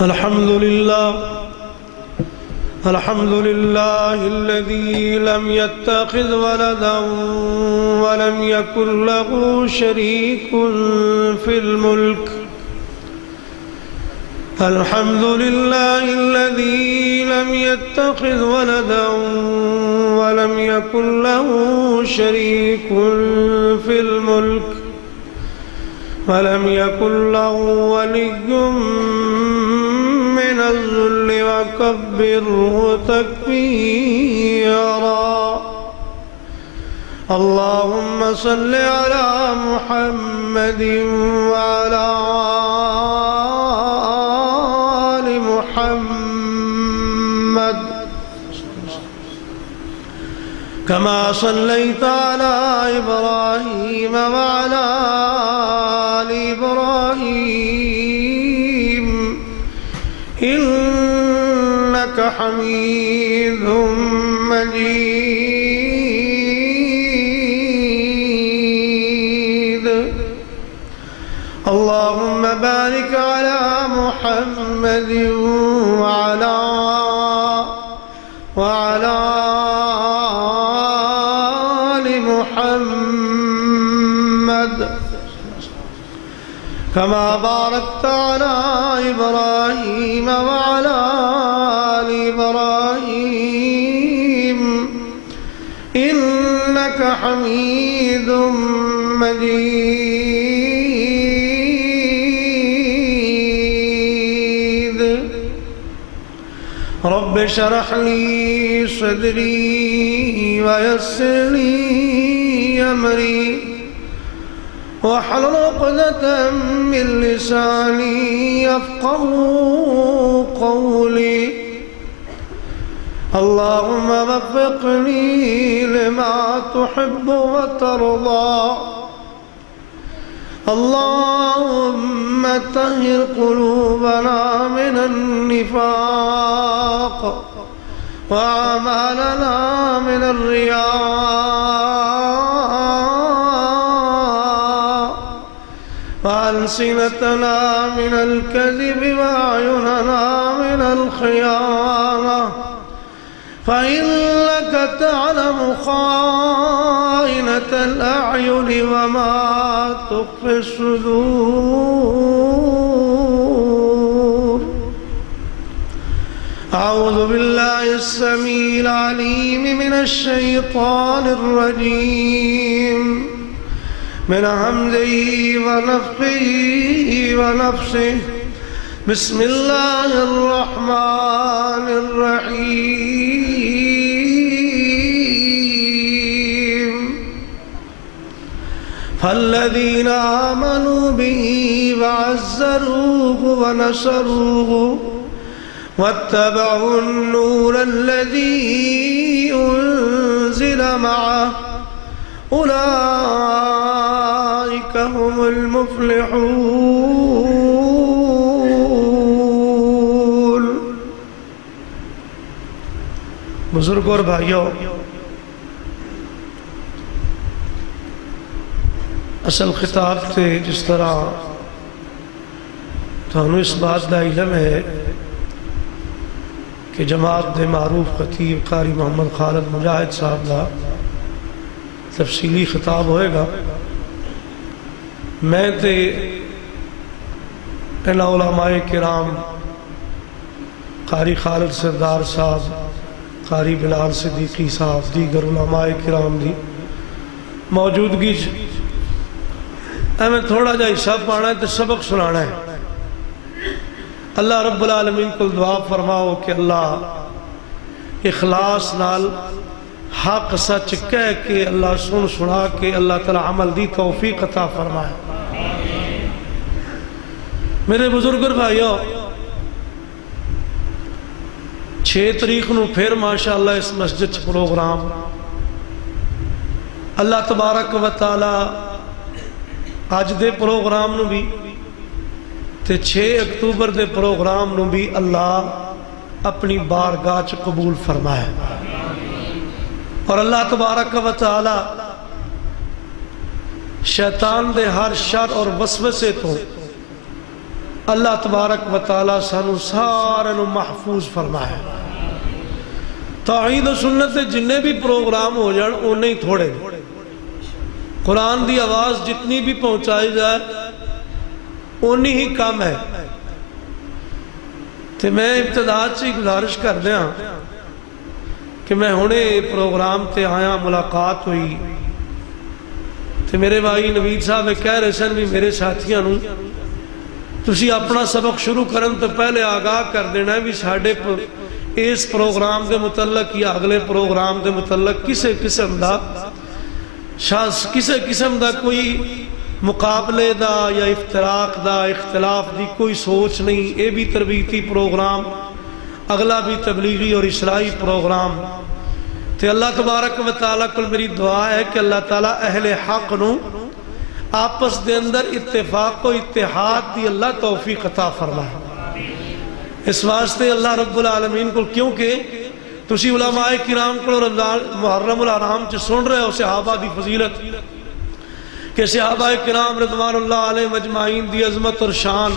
الحمد لله الذي لم يتخذ ولدا ولم يكن له شريك في الملك. الحمد لله الذي لم يتخذ ولدا ولم يكن له شريك في الملك ولم يكن له ولي من الذل وكبره تكبيرا. اللهم صل على محمد وعلى آل محمد كما صليت على إبراهيم وعلى آل إبراهيم إنك حميد مجيد. اللهم بارك على محمد وعلى آل محمد كما باركت على إبراهيم وعلى آل إبراهيم إنك حميد مجيد. رب اشرح لي صدري ويسر لي أمري واحلل عقدة من لساني يفقهوا قولي. اللهم وفقني لما تحب وترضى. اللهم طهر قلوبنا من النفاق وأعمالنا من الرياء وألسنتنا من الكذب وأعيننا من الخيانة فإنك تعلم خائنة الأعين وما تخفي الصدور. أعوذ بالله السميع العليم من الشيطان الرجيم من همزه ونفخه ونفسه. بسم الله الرحمن الرحيم. فالذين آمنوا به وعزروه ونصروه واتبعوا النور الذي أنزل معه أولئك هم المفلحون. بزرگ اور بھائیوں، اصل خطاب سے جس طرح تو اس بات کا علم ہے کہ جماعت دے معروف خطیب قاری محمد خالد مجاہد صاحب کا تفصیلی خطاب ہوئے گا. میں تے ان علماء کرام قاری خالد سردار صاحب، قاری بلال صدیقی صاحب، دیگر علماء کرام دی موجودگی میں تھوڑا جا حصہ پانا ہے تو سبق سنانا ہے. اللہ رب العالمین کو دعا فرماؤ کہ اللہ اخلاص نال حق سچ کہہ کے اللہ سنا کے اللہ تعالی عمل دی توفیق عطا فرمائے. میرے بزرگ بھائیوں، 6 تاریخ نو پھر ماشاءاللہ اس مسجد پروگرام اللہ تبارک و تعالی آج دے پروگرام نو بھی تے 6 اکتوبر دے پروگرام نو بھی اللہ اپنی بارگاہ چ قبول فرمائے. اور اللہ تبارک و تعالی شیطان دے ہر شر اور وسوسے تو اللہ تبارک و تعالیٰ سانو سارے نو محفوظ فرمائے۔ توحید و سنت دے جننے بھی پروگرام ہو جان انہیں تھوڑے، قرآن دی آواز جتنی بھی پہنچائی جائے انہیں ہی کم ہے۔ تو میں ابتدا سے گزارش کر دیا کہ میں ہونے پروگرام تے آیا، ملاقات ہوئی تو میرے بھائی نوید صاحب کہہ رہے سن بھی میرے ساتھیاں نوں تسی اپنا سبق شروع کرن تو پہلے آگاہ کر دینا ہے بھی ساڑھے اس پروگرام دے متعلق یا اگلے پروگرام دے متعلق کسے قسم دا کوئی مقابلے دا یا افتراق دا اختلاف دی کوئی سوچ نہیں۔ اے بھی تربیتی پروگرام، اگلا بھی تبلیغی اور اصلاحی پروگرام تے اللہ تبارک و تعالیٰ کو میری دعا ہے کہ اللہ تعالیٰ اہل حق نو آپس دے اندر اتفاق و اتحاد دی اللہ توفیق عطا فرمائے۔ اس واسطے اللہ رب العالمین کو، کیونکہ تسی علماء کرام کو محرم الحرام چ سن رہے ہو صحابہ دی فضیلت کہ صحابہ کرام رضوان اللہ علیہ مجمعین دی عظمت اور شان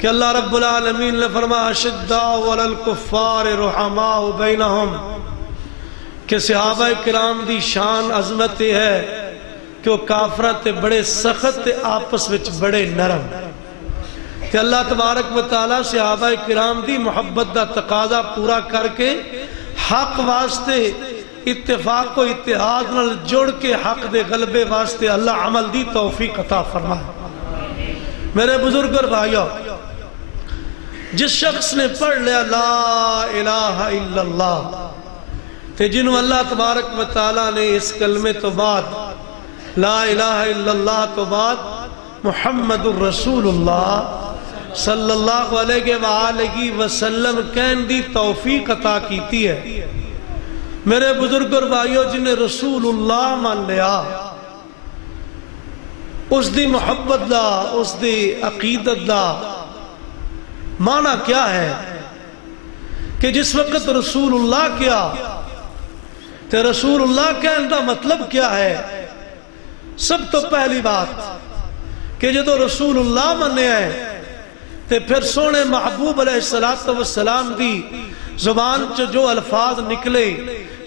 کہ اللہ رب العالمین نے فرمایا اشداء علی الکفار رحماء بینہم، کہ صحابہ کرام دی شان عظمت ہے کہ وہ کافرات بڑے سخت آپس وچ بڑے نرم، کہ اللہ تبارک و تعالیٰ صحابہ کرام دی محبت دا تقاضا پورا کر کے حق واسطے اتفاق و اتحاد نال جوڑ کے حق دے غلبے واسطے اللہ عمل دی توفیق عطا فرمائے۔ میرے بزرگ اور بھائیو، جس شخص نے پڑھ لیا لا الہ الا اللہ تے جنہوں اللہ تبارک و تعالیٰ نے اس کلمے تو بعد لا الہ الا اللہ تو بعد محمد الرسول اللہ صلی اللہ علیہ وآلہ وسلم کہن دی توفیق عطا کیتی ہے۔ میرے بزرگ اور بھائیو، جنہیں رسول اللہ مان لیا، اس دی محبت دا، اس دی عقیدت دا معنی کیا ہے کہ جس وقت رسول اللہ کیا تو رسول اللہ کہن دا مطلب کیا ہے؟ سب تو پہلی بات کہ جدو رسول اللہ منے ہیں تے پھر سونے محبوب علیہ السلام دی زبان جو الفاظ نکلے،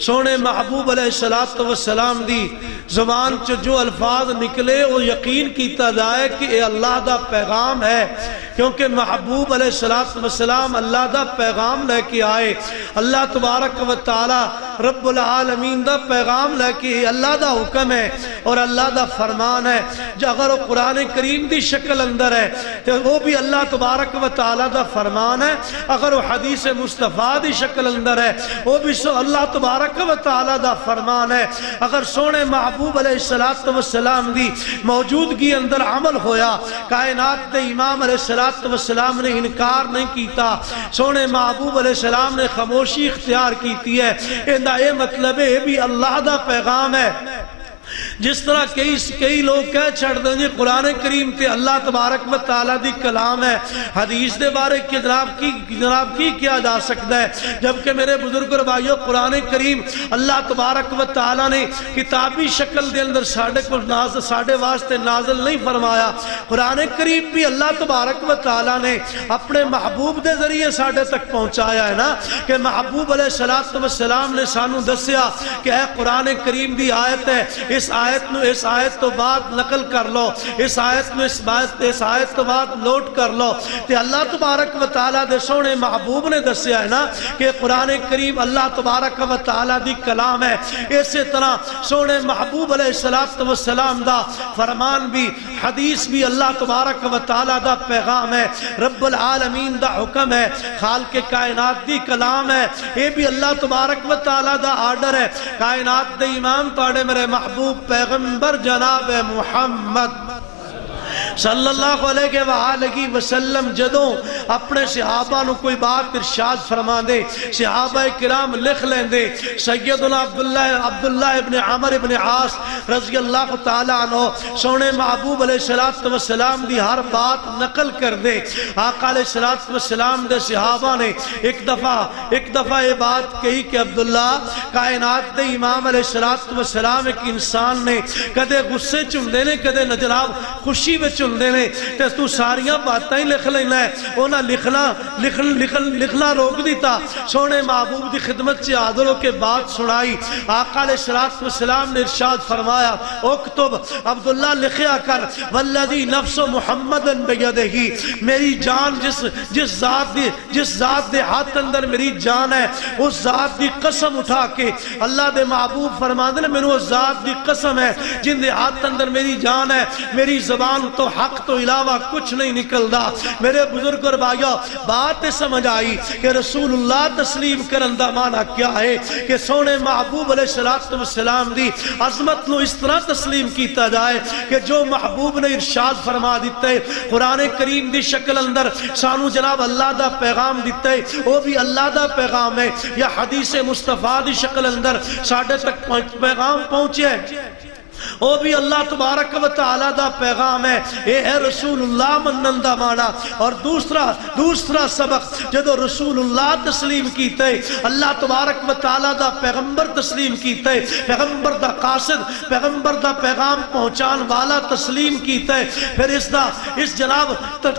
سونے محبوب علیہ السلام دی زبان جو الفاظ نکلے وہ یقین کیتا جائے کہ اے اللہ دا پیغام ہے، کیونکہ محبوب علیہ السلام اللہ دا پیغام لے کے آئے، اللہ تبارک و تعالی رب العالمین دا پیغام لے کے، اللہ دا حکم ہے اور اللہ دا فرمان ہے۔ اگر وہ قرآن کریم دی شکل اندر ہے تو وہ بھی اللہ تبارک و تعالی دا فرمان ہے، اگر وہ حدیث مصطفیٰ دی شکل اندر ہے وہ بھی اللہ تبارک و تعالی دا فرمان ہے۔ اگر سونے محبوب علیہ السلام دی موجودگی اندر عمل ہویا، کائنات دے امام علیہ السلام نے انکار نہیں کیتا، سونے محبوب علیہ السلام نے خاموشی اختیار کیتی ہے، اے مطلب ہے بھی اللہ دا پیغام ہے۔ جس طرح کئی لوگ کہہ چھڑ دیں جی قرآن کریم تے اللہ تبارک و تعالیٰ دی کلام ہے، حدیث دے بارے جناب کی کیا جا سکتا ہے، جبکہ میرے بزرگ اور بھائیو قرآن کریم اللہ تبارک و تعالیٰ نے کتابی شکل دے اندر ساڑھے واسطے نازل نہیں فرمایا۔ قرآن کریم بھی اللہ تبارک و تعالیٰ نے اپنے محبوب دے ذریعے ساڑھے تک پہنچایا ہے نا، کہ محبوب علیہ السلام نے سانو دسیا کہ اے قرآن کریم دی آیت ہے، اس آیت تو بعد نقل کر لو، اس آیت تو بعد نوٹ کر لو۔ تے اللہ تبارک و تعالیٰ دے سونے محبوب نے دسیا ہے نا کہ قرآن کریم اللہ تبارک و تعالیٰ دی کلام ہے۔ اسی طرح سونے محبوب علیہ السلام دا فرمان بھی، حدیث بھی اللہ تبارک و تعالیٰ دا پیغام ہے، رب العالمین دا حکم ہے، خالق کائنات دی کلام ہے، یہ بھی اللہ تبارک و تعالیٰ دا آرڈر ہے۔ کائنات دے امام پاڑے میرے محبوب پیغمبر جناب محمد صلی اللہ علیہ وآلہ وسلم جدوں اپنے صحابہ نو کوئی بات ارشاد فرما دے، صحابہ کرام لکھ لیں دے، سیدنا عبداللہ ابن عمر ابن عاص رضی اللہ تعالیٰ عنہ سونے محبوب علیہ السلام دی ہر بات نقل کر دے۔ آقا علیہ السلام دے صحابہ نے ایک دفعہ یہ بات کہی کہ عبداللہ کائنات دے امام علیہ السلام ایک انسان نے کدے غصے چندے نے کدے جناب خوشی بچ چندے نے تے تو ساریاں باتیں ہی لکھ لینا ہے اونا لکھنا روک دیتا سونے محبوب دی خدمت سے حاضروں کے بات سنائی آقا علیہ السلام نے ارشاد فرمایا اکتب عبداللہ لکھیا کر والذی نفس محمد بیدہی میری جان جس ذات دے ہاتھ اندر میری جان ہے اس ذات دی قسم اٹھا کے اللہ دے محبوب فرماندے نے میرے اس ذات دی قسم ہے جن دے ہاتھ اندر میری جان ہے میری زبان تو حق تو علاوہ کچھ نہیں نکلدا میرے بزرگ اور بھائیو بات سمجھ آئی کہ رسول اللہ تسلیم کرندہ معنی کیا ہے کہ سونے محبوب علیہ السلام دی عظمت نو اس طرح تسلیم کیتا جائے کہ جو محبوب نے ارشاد فرما دیتے قرآن کریم دی شکل اندر سانو جناب اللہ دا پیغام دیتے وہ بھی اللہ دا پیغام ہے یا حدیث مصطفیٰ دی شکل اندر ساڑھے تک پیغام پہنچے وہ بھی اللہ تبارک و تعالیٰ دا پیغام ہے اے رسول اللہ منندہ مانا اور دوسرا سبق جدو رسول اللہ تسلیم کیتے اللہ تبارک و تعالیٰ دا پیغمبر تسلیم کیتے پیغمبر دا قاصد پیغمبر دا پیغام پہنچان والا تسلیم کیتے پھر اس جناب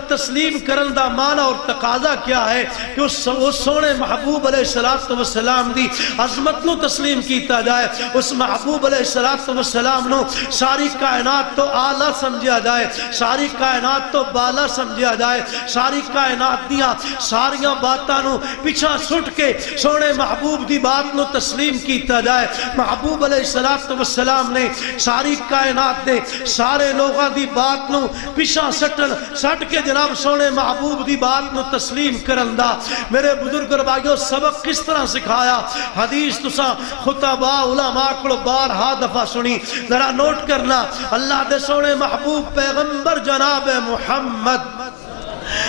تسلیم کرن دا مانا اور تقاضا کیا ہے کہ اس سونے محبوب علیہ السلام دی عظمت نو تسلیم کیتا جائے اس محبوب علیہ السلام نو ساری کائنات تو آلہ سمجھا جائے ساری کائنات تو بالا سمجھا جائے ساری کائنات دیا ساریاں باتانوں پیچھا سٹ کے سونے محبوب دی بات نو تسلیم کیتا جائے محبوب علیہ السلام نے ساری کائنات دے سارے لوگاں دی بات نو پیچھا سٹ کے جناب سونے محبوب دی بات نو تسلیم کرندہ میرے بزرگ اور بھائیو سبق کس طرح سکھایا حدیث تسا خطبہ علماء کو بارہا دفعہ سنی ذرا نوٹ کرنا اللہ دے سونے محبوب پیغمبر جناب محمد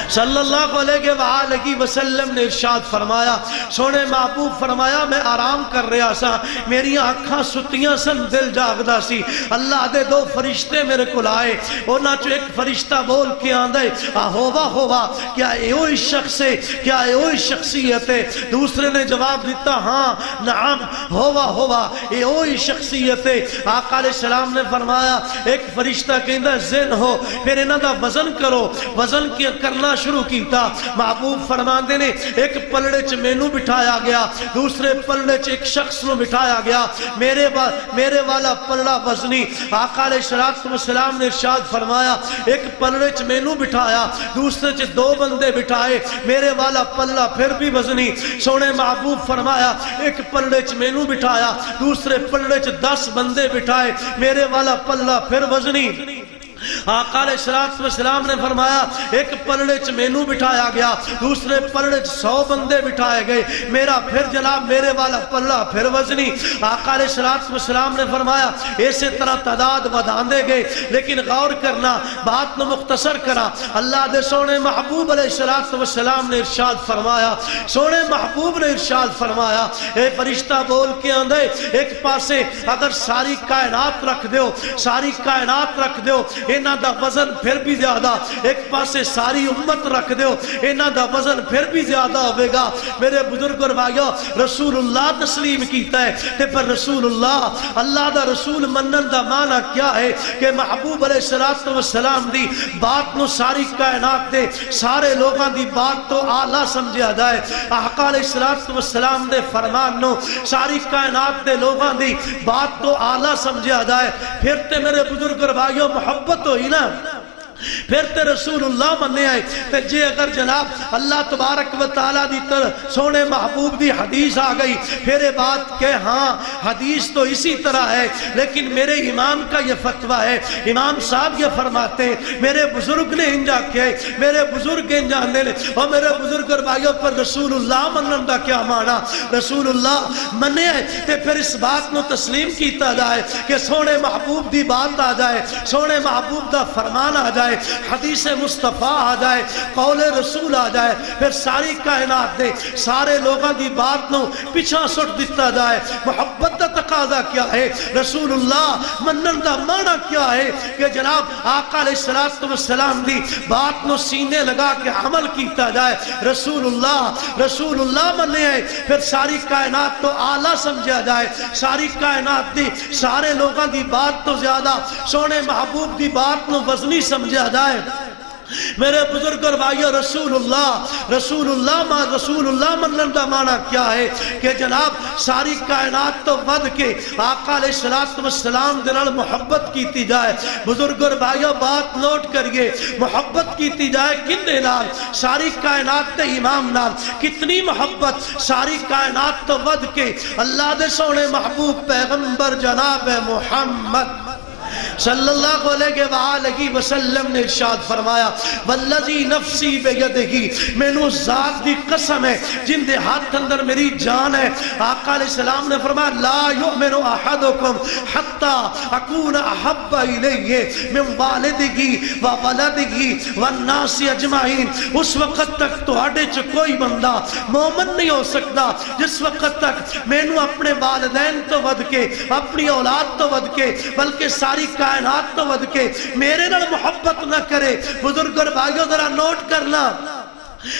صلی اللہ علیہ وآلہ وسلم نے ارشاد فرمایا سونے محبوب فرمایا میں آرام کر رہا سا میری آنکھاں ستیاں سن دل جاگدہ سی اللہ دے دو فرشتے میرے کو لائے اونا چو ایک فرشتہ بول کے آندھے ہوا کیا ایوئی شخص ہے کیا ایوئی شخصیت ہے دوسرے نے جواب دیتا ہاں نعم ہوا ایوئی شخصیت ہے آقا علیہ السلام نے فرمایا ایک فرشتہ کہندہ ذہن ہو پھر انہاں دا وزن کرو وزن کرنا شروع کیتا محبوب فرماندے نے ایک پلڑے چ مینو بٹھایا گیا دوسرے پلڑے چ ایک شخص نو بٹھایا گیا میرے والا پلڑا وزنی آقا علیہ السلام نے ارشاد فرمایا ایک پلڑے چ مینو بٹھایا دوسرے چ دو بندے بٹھائے میرے والا پلڑا پھر بھی وزنی سونے محبوب فرمایا ایک پلڑے چ مینو بٹھایا دوسرے پلڑے چ 10 بندے بٹھائے میرے والا پلڑا پھر وزنی آقا علیہ السلام نے فرمایا ایک پلڑے چ مینو بٹھایا گیا دوسرے پلڑے چ 100 بندے بٹھائے گئے میرا پھر جناب میرے والا پلڑا پھر وزنی آقا علیہ السلام نے فرمایا ایسے طرح تعداد وداندے گئے لیکن غور کرنا بات نو مختصر کرا اللہ دے سونے محبوب علیہ السلام نے ارشاد فرمایا سونے محبوب نے ارشاد فرمایا اے فرشتہ بول کے آندھے ایک پاسے اگر ساری کائنات رکھ دیو اینا دا وزن پھر بھی زیادہ ایک پاسے ساری امت رکھ دیو اینا دا وزن پھر بھی زیادہ ہوئے گا میرے بزرگ اور بھائیو رسول اللہ تسلیم کیتا ہے تے پر رسول اللہ دا رسول منن دا معنی کیا ہے کہ محبوب علیہ السلام دی بات نو ساری کائنات دے سارے لوگاں دی بات تو آلہ سمجھا جائے آقا علیہ السلام دے فرمان نو ساری کائنات دے لوگاں دی بات تو آلہ سمجھا جائے پھر تے میرے بزرگ اور بھائیو محبت ہوئی نا پھر تے رسول اللہ مننے آئے تے جے اگر جناب اللہ تبارک و تعالیٰ دی سونے محبوب دی حدیث آ گئی پھر بات کہ ہاں حدیث تو اسی طرح ہے لیکن میرے امام کا یہ فتوہ ہے امام صاحب یہ فرماتے ہیں میرے بزرگ نے انجا کیا ہے میرے بزرگ انجا نے اور میرے بزرگ اور بھائیوں پر رسول اللہ منن دا کیا مانا رسول اللہ مننے آئے تے پھر اس بات نو تسلیم کیتا جائے کہ سونے محبوب دی بات آ جائے سونے محبوب دا فرمان آ جائے حدیث مصطفیٰ آ جائے قول رسول آ جائے پھر ساری کائنات دے سارے لوگاں دی بات نو پیچھا سٹ دیتا جائے محبت دا تقاضا کیا ہے رسول اللہ منن دا معنی کیا ہے کہ جناب آقا علیہ السلام دی بات نو سینے لگا کے عمل کیتا جائے رسول اللہ مننے آئے پھر ساری کائنات تو آلہ سمجھا جائے ساری کائنات دی سارے لوگاں دی بات تو زیادہ سونے محبوب دی بات نو وزنی سمجھا سمجھا جائے میرے بزرگ اور بھائیو رسول اللہ منن دا معنی کیا ہے کہ جناب ساری کائنات تو ود کے آقا علیہ السلام دے نال محبت کیتی جائے بزرگ اور بھائیو بات نوٹ کریے محبت کیتی جائے کن دے نال ساری کائنات دے امام نال کتنی محبت ساری کائنات تو ود کے اللہ دے سونے محبوب پیغمبر جناب محمد صلی اللہ علیہ وآلہ وسلم نے ارشاد فرمایا والذی نفسی بیدہی مینوں ذات دی قسم ہے جن دے ہاتھ اندر میری جان ہے آقا علیہ السلام نے فرمایا لا یؤمن احدکم حتی اکون احب الیہ من والدہ وولدہ والناس اجمعین اس وقت تک تہاڈے چ کوئی بندہ مومن نہیں ہو سکتا جس وقت تک مینوں اپنے والدین تو ود کے اپنی اولاد تو ود کے بلکہ ساری کائنات تو ود کے میرے نال محبت نہ کرے بزرگ اور بھائیو ذرا نوٹ کرنا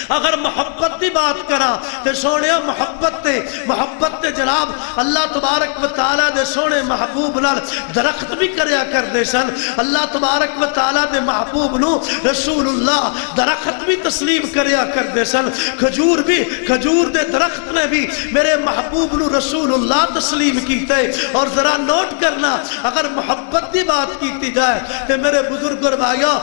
اگر محبت دی بات کرا تے سونے محبت تے جناب اللہ تبارک و تعالیٰ دے سونے محبوب نال درخت بھی کریا کر دے سن اللہ تبارک و تعالیٰ دے محبوب نو رسول اللہ درخت بھی تسلیم کریا کر دے سن کھجور دے درخت نے بھی میرے محبوب نو رسول اللہ تسلیم کیتے اور ذرا نوٹ کرنا اگر محبت دی بات کیتی جائے تے میرے بزرگ اور بھائیو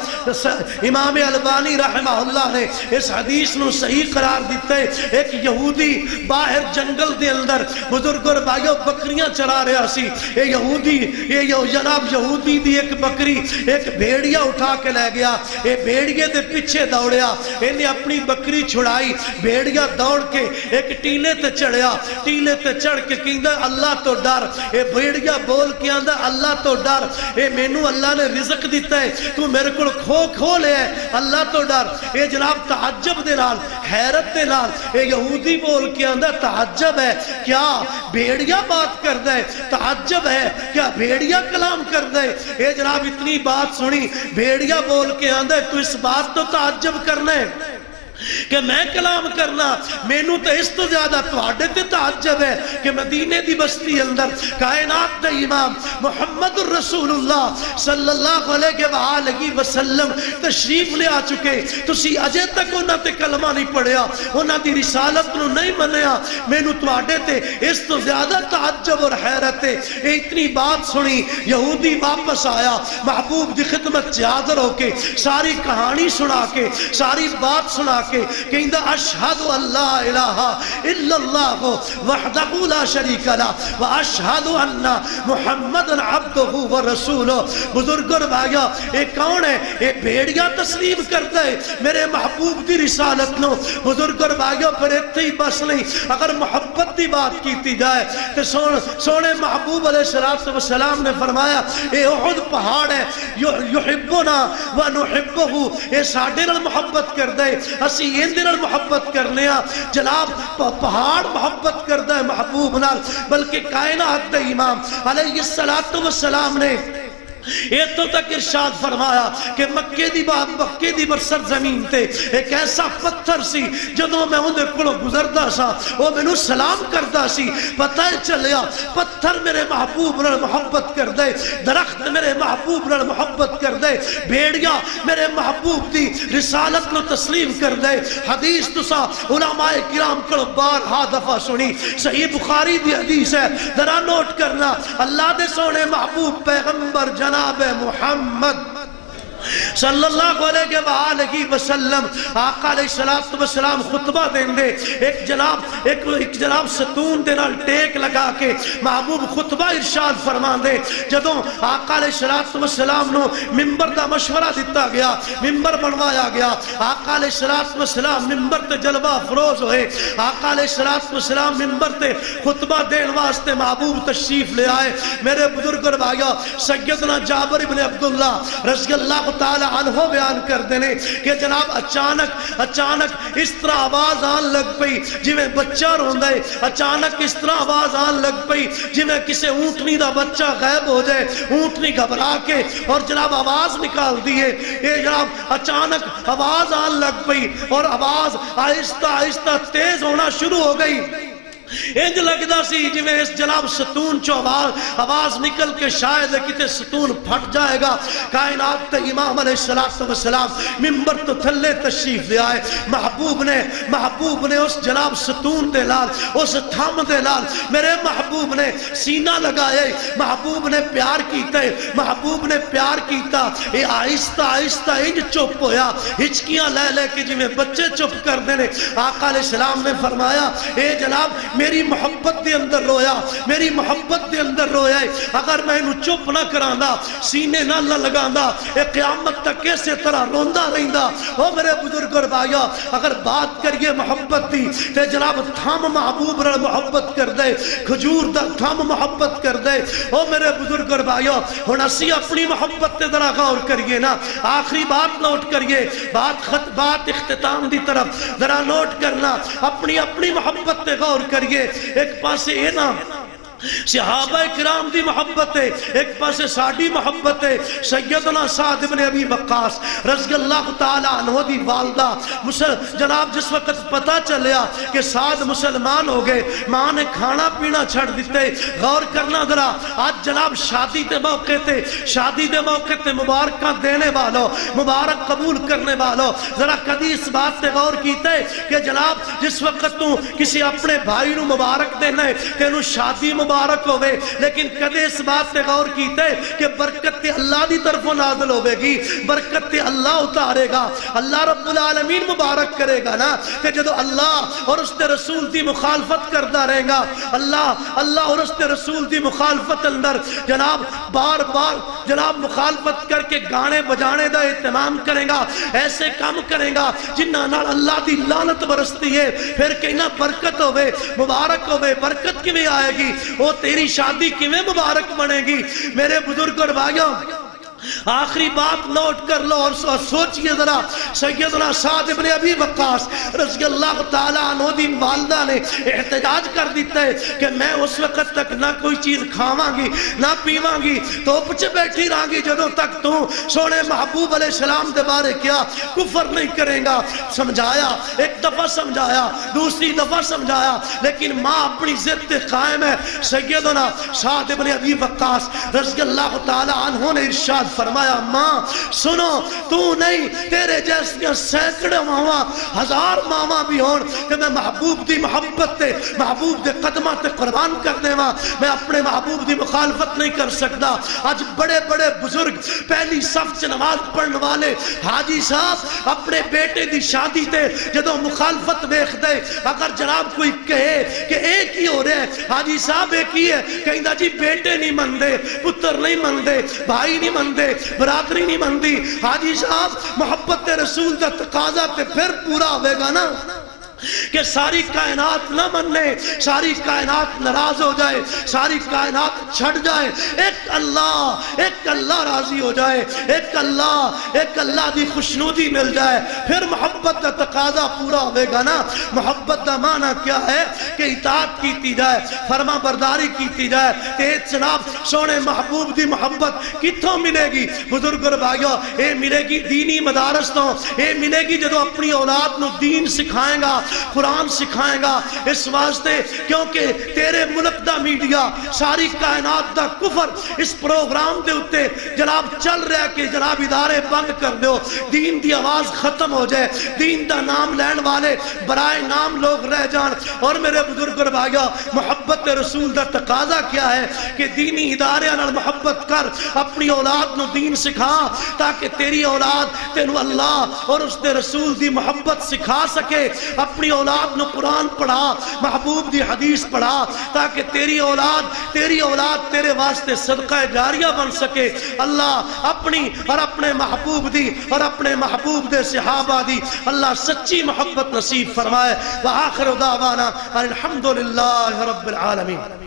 امام البانی رحمہ اللہ نے اس حدیث نو صحیح قرار دیتے ایک یہودی باہر جنگل دے اندر بزرگ اور بھائیو بکریاں چرا رہا سی جناب یہودی دی ایک بکری ایک بھیڑیا اٹھا کے لے گیا بھیڑیے دے پیچھے دوڑیا انہیں اپنی بکری چھڑائی بھیڑیا دوڑ کے ایک ٹیلے تے چڑھیا ٹیلے تے چڑھ کے کہندا اللہ تو ڈر بھیڑیا بول کے آندا اللہ تو ڈر مینوں اللہ نے رزق دیتا ہے تو میرے کو کھو لے اللہ تو ڈر جناب تعجب دے نال حیرت دے نال یہودی بول کے اندر تعجب ہے کیا بھیڑیا بات کر دے تعجب ہے کیا بھیڑیا کلام کر دے جناب اتنی بات سنی بھیڑیا بول کے اندر تو اس بات تو تعجب کرنے کہ میں کلام کرنا مینوں تے اس تو زیادہ تواڈے تے تعجب ہے کہ مدینے دی بستی اندر کائنات دا امام محمد الرسول اللہ صلی اللہ علیہ وآلہ وسلم تشریف لے آ چکے تسی اجے تک انہاں تے کلمہ نہیں پڑھیا انہاں دی رسالت نو نہیں منیا مینوں تواڈے تے اس تو زیادہ تعجب اور حیرت ہے اتنی بات سنی یہودی واپس آیا محبوب دی خدمت سے حاضر ہو کے ساری کہانی سنا کے ساری بات سنا کے کہندہ اشہد اللہ الہ الا اللہ وحدہ لا شریک لہ واشہد ان محمد عبدہ ورسولہ بزرگ اور بھائیو ایک کون ہے ایک بھیڑیا تسلیم کرتا ہے میرے محبوب دی رسالت نو بزرگ اور بھائیو پر اتنی بس نہیں اگر محبت دی بات کیتی جائے تو سونے محبوب علیہ السلام نے فرمایا اے احد پہاڑ ہے یحبنا ونحبہ اے ساڑھے نال محبت کر دے اسی یہ دنال محبت کرنے جناب پہاڑ محبت کردہ ہے محبوب نال بلکہ کائنات دے امام علیہ السلام نے یہ تو تک ارشاد فرمایا کہ مکے دی برسر زمین تے ایک ایسا پتھر سی جدوں میں اندھے کلو گزردہ سا وہ میں نو سلام کردہ سی پتہ چلیا پتھر میرے محبوب نال محبت کر دے درخت میرے محبوب نال محبت کر دے بھیڑیا میرے محبوب دی رسالت نو تسلیم کر دے حدیث تسا علماء کرام کلو بارہا دفعہ سنی صحیح بخاری دی حدیث ہے ذرا نوٹ کرنا اللہ دے سونے محبوب پیغمبر جناب محمد صلی اللہ علیہ وآلہ وسلم آقا علیہ السلام خطبہ دیں دے ایک جناب ستون دے نال ٹیک لگا کے محبوب خطبہ ارشاد فرمان دے جدوں آقا علیہ السلام نو ممبر دا مشورہ دیتا گیا ممبر بنوایا گیا آقا علیہ السلام ممبر تے جلوہ افروز ہوئے آقا علیہ السلام ممبر تے خطبہ دین واسطے محبوب تشریف لے آئے میرے بزرگ اور بھائیو سیدنا جابر بن عبداللہ رضی اللہ تعالی عنہ بیان کر دینے کہ جناب اچانک اس طرح آواز آن لگ پئی جی میں بچہ روندہ ہے اچانک اس طرح آواز آن لگ پئی جی میں کسے اونٹنی دا بچہ غائب ہو جائے اونٹنی گھبرا کے اور جناب آواز نکال دیئے یہ جناب اچانک آواز آن لگ پئی اور آواز آہستہ آہستہ تیز ہونا شروع ہو گئی انج لگدا سی جویں اس جناب ستون چو آواز نکل کے شاید کتے ستون پھٹ جائے گا. کائنات تے امام علیہ السلام منبر تو تھلے تشریف لے آئے. محبوب نے اس جناب ستون دے لال اس تھم دے لال میرے محبوب نے سینہ لگائے. محبوب نے پیار کیتا ہے. محبوب نے پیار کیتا. اے آہستہ آہستہ انج چپ ہویا ہچکیاں لے لے کے جویں بچے چپ کر دینے. آقا علیہ السلام نے فرمایا اے جناب میری محبت دے اندر رویا, میری محبت دے اندر رویا ہے. اگر میں انہوں چپ نہ کراندا سینے نہ لگاندا اے قیامت تک کیسے طرح روندہ رہندا. او میرے بزرگ اور بھائیو اگر بات کریے محبت دی تے جناب تھام محبوب رہ محبت کر دے, کھجور دا تھام محبت کر دے. او میرے بزرگ اور بھائیو ہن اسی اپنی محبت تے ذرا غور کریے نا. آخری بات نوٹ کریے, بات اختتام دی طرف ذرا نوٹ کرنا. اپنی محبت تے غور کریے. ایک پاسے اے نا صحابہ کرام دی محبت ہے, ایک پاسے ساڑی محبت ہے. سیدنا سعد بن ابی وقاص رضی اللہ تعالیٰ عنہ دی والدہ جناب جس وقت پتہ چلیا کہ سعد مسلمان ہو گئے, ماں نے کھانا پینا چھڑ دیتے. غور کرنا ذرا, آج جناب شادی دے موقع تے مبارکہ دینے والو, مبارک قبول کرنے والو, ذرا کدی اس بات تے غور کیتے کہ جناب جس وقت تو کسی اپنے بھائی نو مبارک دینے کہ انہوں شادی مبارک ہوئے, لیکن کدے اس بات تے غور کیتے کہ برکت اللہ دی طرف نازل ہوئے گی, برکت اللہ اتارے گا, اللہ رب العالمین مبارک کرے گا نا. کہ جدو اللہ اور اس تے رسول دی مخالفت کردہ رہے گا, اللہ اور اس تے رسول دی مخالفت اندر جناب بار بار جناب مخالفت کر کے گانے بجانے دا اہتمام کرے گا, ایسے کام کرے گا جنہ نال اللہ دی لعنت برستی ہے. پھر کہنا برکت ہوئے, مبارک ہوئے, برکت کی میں آئے گی, وہ تیری شادی کیویں مبارک بنے گی. میرے بزرگ اور بھائیوں آخری بات نوٹ کر لو اور سوچئے ذرا. سیدنا سعد بن ابی وقاص رضی اللہ تعالیٰ عنہ دی والدہ نے احتجاج کر دیتا ہے کہ میں اس وقت تک نہ کوئی چیز کھاواں گی نہ پیواں گی, تو پچھے بیٹھی رہاں گی جدوں تک تو سونے محبوب علیہ السلام دے بارے کیا کفر نہیں کریں گا. سمجھایا, ایک دفعہ سمجھایا, دوسری دفعہ سمجھایا, لیکن ماں اپنی ضد قائم ہے. سیدنا سعد بن ابی وقاص رضی اللہ تعالیٰ عنہ نے ارشاد فرمایا ماں سنو, تو نہیں تیرے جیسے سینکڑے ماما ہزار ماما بھی ہون کہ میں محبوب دی محبت تے محبوب دے قدمات تے قربان کر دے ماں, میں اپنے محبوب دی مخالفت نہیں کر سکتا. آج بڑے بڑے بزرگ پہلی صف سے نماز پڑھنے والے حاجی صاحب اپنے بیٹے دی شادی تے جدو مخالفت بیخ دے, اگر جناب کوئی کہے کہ ایک ہی ہو رہے ہیں حاجی صاحب ایک ہی ہے, کہیں جی بیٹے نہیں مندے, پتر نہیں مندے, بھائی نہیں مندے, برادری نہیں مندی. حاجی صاحب محبت رسول دا تقاضا تے پھر پورا ہوئے گا نا کہ ساری کائنات نہ مننے, ساری کائنات ناراض ہو جائے, ساری کائنات چھڑ جائے, ایک اللہ راضی ہو جائے, ایک اللہ دی خوشنودی مل جائے, پھر محبت دا تقاضا پورا ہوئے گا نا. محبت دا معنی کیا ہے کہ اطاعت کیتی جائے, فرما برداری کیتی جائے. تے جناب سونے محبوب دی محبت کتھوں ملے گی بزرگ اور بھائیو؟ اے ملے گی دینی مدارس تو, اے ملے گی جدو اپنی اولاد نو دین سکھائیں گا, قرآن سکھائیں گا. اس واسطے کیونکہ تیرے ملک دا میڈیا ساری کائنات دا کفر اس پروگرام دے اتے جناب چل رہا ہے کہ جناب ادارے بند کر دو, دین دی آواز ختم ہو جائے, دین دا نام لین والے برائے نام لوگ رہ جان. اور میرے بزرگ اور بھائیو محبت رسول دا تقاضا کیا ہے کہ دینی ادارے نال محبت کر, اپنی اولاد نو دین سکھا تاکہ تیری اولاد تینو اللہ اور اس دے رسول دی محبت سکھا سکے. اپنی اولاد نو قرآن پڑھا, محبوب دی حدیث پڑھا تاکہ تیری اولاد تیرے واسطے صدقہ جاریہ بن سکے. اللہ اپنی اور اپنے محبوب دی اور اپنے محبوب دے صحابہ دی اللہ سچی محبت نصیب فرمائے. وآخر دعوانا الحمدللہ رب العالمین.